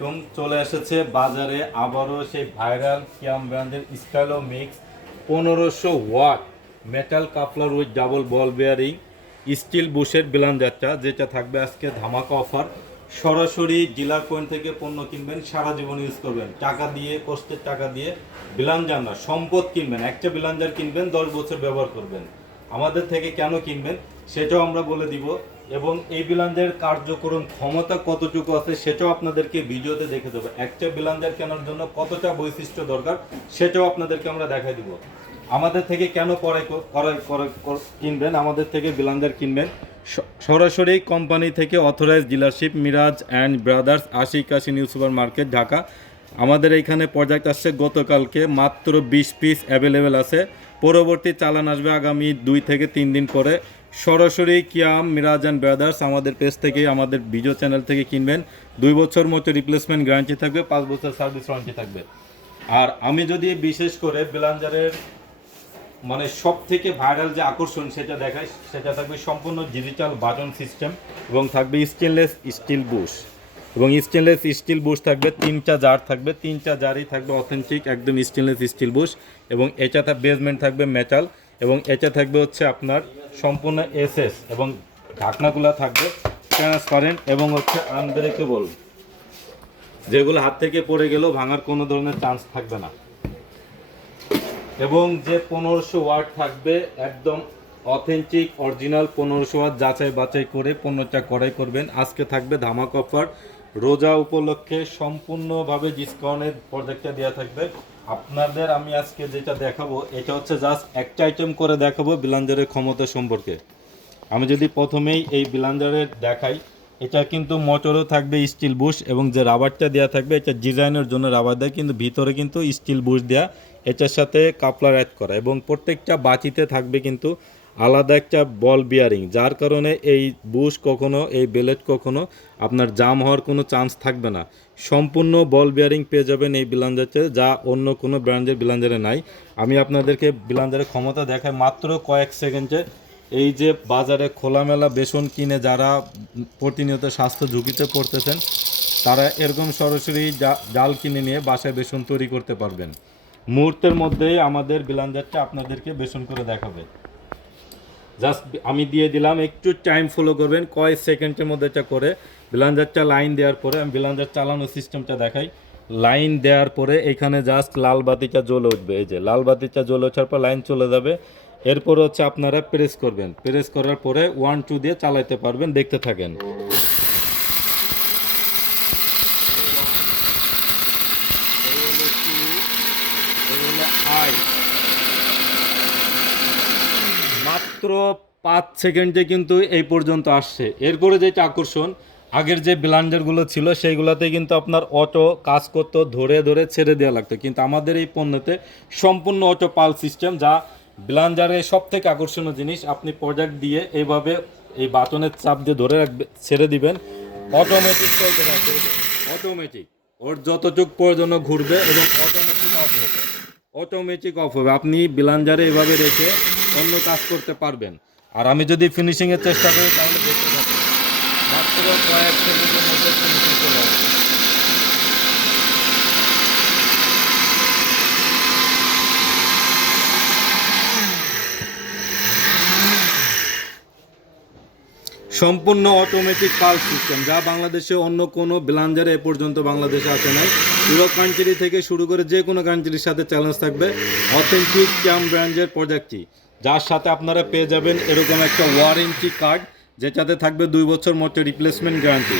আলাইকুম। চলে এসেছে বাজারে আবারও সেই ভাইরাল কিয়াম ব্র্যান্ডের Stylo mix 1500 watt metal coupler with double ball bearing steel বুশের ব্লেন্ডারটা, যেটা থাকবে আজকে ধামাকা অফার। সরাসরি ডিলার পয়েন্ট থেকে পণ্য কিনবেন, সারা জীবন ইউজ করবেন, টাকা দিয়ে কষ্টের টাকা দিয়ে ব্লেন্ডার না, সম্পদ কিনবেন। একটা ব্লেন্ডার কিনবেন, 10 বছর ব্যবহার করবেন। আমাদের থেকে কেন কিনবেন সেটাও আমরা বলে দিব, এবং এই ব্লেন্ডারের কার্যকরণ ক্ষমতা কতটুকু আছে সেটাও আপনাদেরকে ভিডিওতে দেখে দেবো। একটা ব্লেন্ডার কেনার জন্য কতটা বৈশিষ্ট্য দরকার সেটাও আপনাদেরকে আমরা দেখাই দিব। আমাদের থেকে কেন কিনবেন, আমাদের থেকে ব্লেন্ডার কিনবেন সরাসরি কোম্পানি থেকে authorise dealership Miraj and brothers, Ashiq new super market, Dhaka. আমাদের এইখানে প্রোডাক্ট আসছে গতকালকে, মাত্র 20 পিস অ্যাভেলেবেল আছে। পরবর্তী চালান আসবে আগামী 2 থেকে 3 দিন পরে। সরাসরি কিয়াম মিরাজ অ্যান্ড ব্রাদার্স আমাদের পেজ থেকে, আমাদের ভিডিও চ্যানেল থেকে কিনবেন। 2 বছর মতো রিপ্লেসমেন্ট গ্যারান্টি থাকবে, 5 বছর সার্ভিস ওয়ারেন্টি থাকবে। আর আমি যদি বিশেষ করে ব্লেন্ডারের মানে সব থেকে ভাইরাল যে আকর্ষণ সেটা দেখাই, সেটা থাকবে সম্পূর্ণ ডিজিটাল বাটন সিস্টেম, এবং থাকবে স্টেনলেস স্টিল বুশ, এবং স্টেনলেস স্টিল বুশ থাকবে 3টা জার থাকবে, 3টা জারই থাকবে অথেন্টিক একদম স্টেনলেস স্টিল বুশ, এবং এটা বেসমেন্ট থাকবে মেটাল, এবং এটা থাকবে হচ্ছে আপনার সম্পূর্ণ এসএস, এবং ঢাকনাগুলো থাকবে ট্রান্সপারেন্ট এবং হচ্ছে আনব্রেকেবল, যেগুলো হাত থেকে পড়ে গেলেও ভাঙার কোনো ধরনের চান্স থাকবে না। এবং যে 1500 ওয়াট থাকবে একদম অথেন্টিক অরিজিনাল 1500 ওয়াট যাচাই বাছাই করে পণ্যটা ক্রয় করবেন। আজকে থাকবে ধামাকা অফার, রোজা উপলক্ষে সম্পূর্ণভাবে ডিসকাউন্টের প্রোডাক্টটা দেওয়া থাকবে আপনাদের। আমি আজকে যেটা দেখাবো এটা হচ্ছে জাস্ট একটা আইটেম করে দেখাবো ব্লেন্ডারের ক্ষমতা সম্পর্কে। আমি যদি প্রথমেই এই ব্লেন্ডারের দেখাই, এটা কিন্তু মোটরও থাকবে স্টিল বুশ, এবং যে রাবারটা দেওয়া থাকবে এটা ডিজাইনের জন্য রাবার দেয়, কিন্তু ভিতরে কিন্তু স্টিল বুশ দেওয়া, এটার সাথে কাপলার অ্যাড করা, এবং প্রত্যেকটা বাটিতে থাকবে কিন্তু আলাদা একটা বল বিয়ারিং, যার কারণে এই বুশ কখনো, এই বেলেট কখনো আপনার জাম হওয়ার কোনো চান্স থাকবে না। সম্পূর্ণ বল বিয়ারিং পেয়ে যাবেন এই ব্লেন্ডারতে, যা অন্য কোনো ব্র্যান্ডের ব্লেন্ডারে নাই। আমি আপনাদেরকে ব্লেন্ডারের ক্ষমতা দেখাই মাত্র কয়েক সেকেন্ডে। এই যে বাজারে খোলামেলা বেসন কিনে যারা প্রতিনিয়ত স্বাস্থ্য ঝুঁকিতে পড়তেছেন, তারা এরকম সরাসরি জাল কিনে নিয়ে বাসায় বেসন তৈরি করতে পারবেন। মুহূর্তের মধ্যেই আমাদের ব্লেন্ডারটা আপনাদেরকে বেসন করে দেখাবে। জাস্ট আমি দিয়ে দিলাম, একটু টাইম ফলো করবেন, কয়েক সেকেন্ডের মধ্যে এটা করে ব্লেন্ডারটা লাইন দেওয়ার পরে আমি ব্লেন্ডার চালানোর সিস্টেমটা দেখাই। লাইন দেওয়ার পরে এখানে জাস্ট লাল বাতিটা জ্বলে উঠবে, এই যে লাল বাতিটা জ্বলে ওঠার পর লাইন চলে যাবে। এরপর হচ্ছে আপনারা প্রেস করবেন, প্রেস করার পরে 1 2 দিয়ে চালাতে পারবেন, দেখতে থাকেন। মাত্র 5 সেকেন্ডে কিন্তু এই পর্যন্ত আসছে। এরপরে যেটা আকর্ষণ, আগের যে ব্লেন্ডারগুলো ছিল সেইগুলোতে কিন্তু আপনার অটো কাজ করতো, ধরে ধরে ছেড়ে দেওয়া লাগতো, কিন্তু আমাদের এই পণ্যতে সম্পূর্ণ অটো পাল সিস্টেম, যা ব্লেন্ডারের সব থেকে আকর্ষণীয় জিনিস। আপনি প্রোডাক্ট দিয়ে এইভাবে এই বাটনের চাপ দিয়ে ধরে রাখবে, ছেড়ে দিবেন, অটোমেটিক চলতে থাকবে, অটোমেটিক ওর যতটুকু প্রয়োজন ঘুরবে, এবং অটোমেটিক অফ হবে, অটোমেটিক অফ হবে। আপনি ব্লেন্ডারে এভাবে রেখে অন্য কাজ করতে পারবেন। আর আমি যদি ফিনিশিংয়ের চেষ্টা করি তাহলে দেখতে থাকুন, মাত্র কয়েক সেকেন্ডের মধ্যে ফিনিশিং চলে আসবে। সম্পূর্ণ অটোমেটিক পালস সিস্টেম, যা বাংলাদেশে অন্য কোনো ব্লেন্ডারে এ পর্যন্ত বাংলাদেশে আসে নাই। ইউরোপ কান্ট্রি থেকে শুরু করে যে কোনো কান্ট্রির সাথে চ্যালেঞ্জ থাকবে অথেন্টিক কিয়াম ব্র্যান্ডের প্রোডাক্টটি, যার সাথে আপনারা পেয়ে যাবেন এরকম একটা ওয়ারেন্টি কার্ড, যেটাতে থাকবে 2 বছর মতো রিপ্লেসমেন্ট গ্যারান্টি।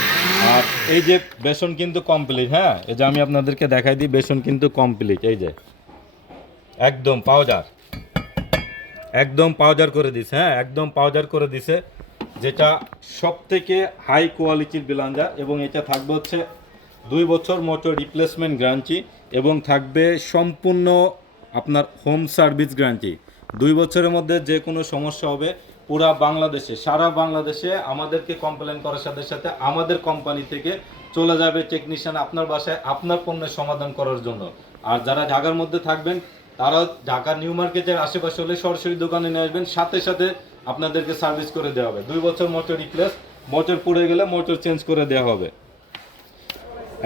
আর এই যে বেসন কিন্তু কমপ্লিট, হ্যাঁ, এই যে আমি আপনাদেরকে দেখাই দিই, বেসন কিন্তু কমপ্লিট, এই যে একদম পাউডার, একদম পাউডার করে দিছে, হ্যাঁ, একদম পাউডার করে দিছে, যেটা সব থেকে হাই কোয়ালিটির ব্লেন্ডার। এবং এটা থাকবে হচ্ছে 2 বছর মতো রিপ্লেসমেন্ট গ্যারান্টি, এবং থাকবে সম্পূর্ণ আপনার হোম সার্ভিস গ্যারান্টি। 2 বছরের মধ্যে যে কোনো সমস্যা হবে পুরা বাংলাদেশে, সারা বাংলাদেশে আমাদেরকে কমপ্লেন করার সাথে সাথে আমাদের কোম্পানি থেকে চলে যাবে টেকনিশিয়ান আপনার বাসায় আপনার পণ্যের সমাধান করার জন্য। আর যারা ঢাকার মধ্যে থাকবেন তারা ঢাকার নিউ মার্কেটের আশেপাশে হলে সরাসরি দোকানে নিয়ে আসবেন, সাথে সাথে আপনাদেরকে সার্ভিস করে দেওয়া হবে। 2 বছর মোটর রিপ্লেস, মোটর পুড়ে গেলে মোটর চেঞ্জ করে দেওয়া হবে।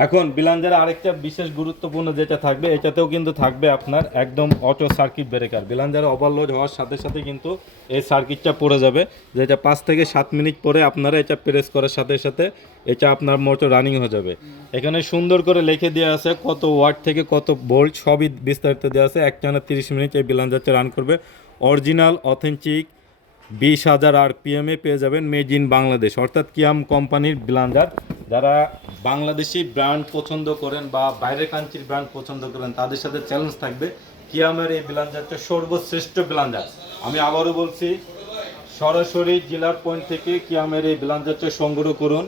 এখন বিলাঞ্জারে আরেকটা বিশেষ গুরুত্বপূর্ণ যেটা থাকবে, এটাতেও কিন্তু থাকবে আপনার একদম অটো সার্কিট ব্রেকার। বিলাঞ্জারে ওভারলোড হওয়ার সাথে সাথে কিন্তু এই সার্কিটটা পড়ে যাবে, যেটা 5 থেকে 7 মিনিট পরে আপনারা এটা প্রেস করার সাথে সাথে এটা আপনার মোটর রানিং হয়ে যাবে। এখানে সুন্দর করে লিখে দেওয়া আছে কত ওয়াট থেকে কত ভোল্ট, সবই বিস্তারিত দেওয়া আছে। একটানা 30 মিনিট এই বিলাঞ্জারটা রান করবে। অরিজিনাল অথেন্টিক 20,000 আরপিএমে পেয়ে যাবেন, মেড ইন বাংলাদেশ, অর্থাৎ কিয়াম কোম্পানির ব্লান্ডার। যারা বাংলাদেশি ব্র্যান্ড পছন্দ করেন বা বাইরের কান্ট্রির ব্র্যান্ড পছন্দ করেন তাদের সাথে চ্যালেঞ্জ থাকবে, কিয়ামের এই ব্লান্ডারটা সর্বশ্রেষ্ঠ ব্লান্ডার। আমি আবারও বলছি, সরাসরি জেলার পয়েন্ট থেকে কিয়ামের এই ব্লান্ডারটা সংগ্রহ করুন।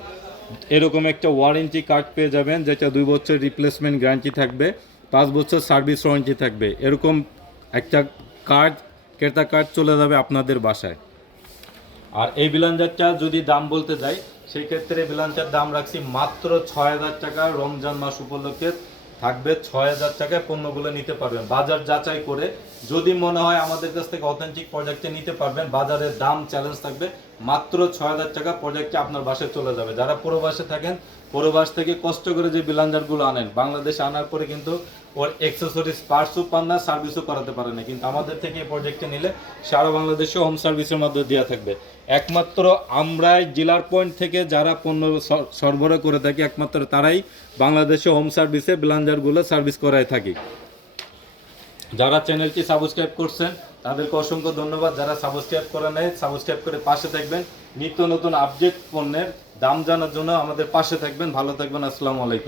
এরকম একটা ওয়ারেন্টি কার্ড পেয়ে যাবেন, যেটা 2 বছর রিপ্লেসমেন্ট গ্যারান্টি থাকবে, 5 বছর সার্ভিস ওয়ারেন্টি থাকবে। এরকম একটা কার্ড, ক্রেতা কার্ড চলে যাবে আপনাদের বাসায়। আর এই ব্লেন্ডারটা যদি দাম বলতে যাই, সেই ক্ষেত্রে ব্লেন্ডারটার দাম রাখছি মাত্র 6,000 টাকা। রমজান মাস উপলক্ষে থাকবে 6,000 টাকায় পণ্যগুলো নিতে পারবেন বাজার যাচাই করে। যদি মনে হয় আমাদের কাছ থেকে অথেন্টিক প্রোডাক্টে নিতে পারবেন, বাজারের দাম চ্যালেঞ্জ থাকবে, মাত্র 6,000 টাকা প্রোডাক্টে আপনার বাসায় চলে যাবে। যারা প্রবাসে থাকেন, প্রবাস থেকে কষ্ট করে যে ব্লেন্ডারগুলো আনেন, বাংলাদেশে আনার পরে কিন্তু ওর অ্যাক্সেসরিজ পার্টসও পান না, সার্ভিসও করাতে পারে না। কিন্তু আমাদের থেকে এই প্রোডাক্টটা নিলে সারা বাংলাদেশে হোম সার্ভিসের মাধ্যমে দেওয়া থাকবে। একমাত্র আমরাই জেলার পয়েন্ট থেকে যারা পণ্য সরবরাহ করে থাকি, একমাত্র তারাই বাংলাদেশে হোম সার্ভিসে ব্লেন্ডারগুলো সার্ভিস করায় থাকি। যারা চ্যানেলটি সাবস্ক্রাইব করছেন তাদেরকে অসংখ্য ধন্যবাদ। যারা সাবস্ক্রাইব করে নেয়, সাবস্ক্রাইব করে পাশে থাকবেন। নিত্য নতুন আপডেট পণ্যের দাম জানার জন্য আমাদের পাশে থাকবেন। ভালো থাকবেন। আসসালামু আলাইকুম।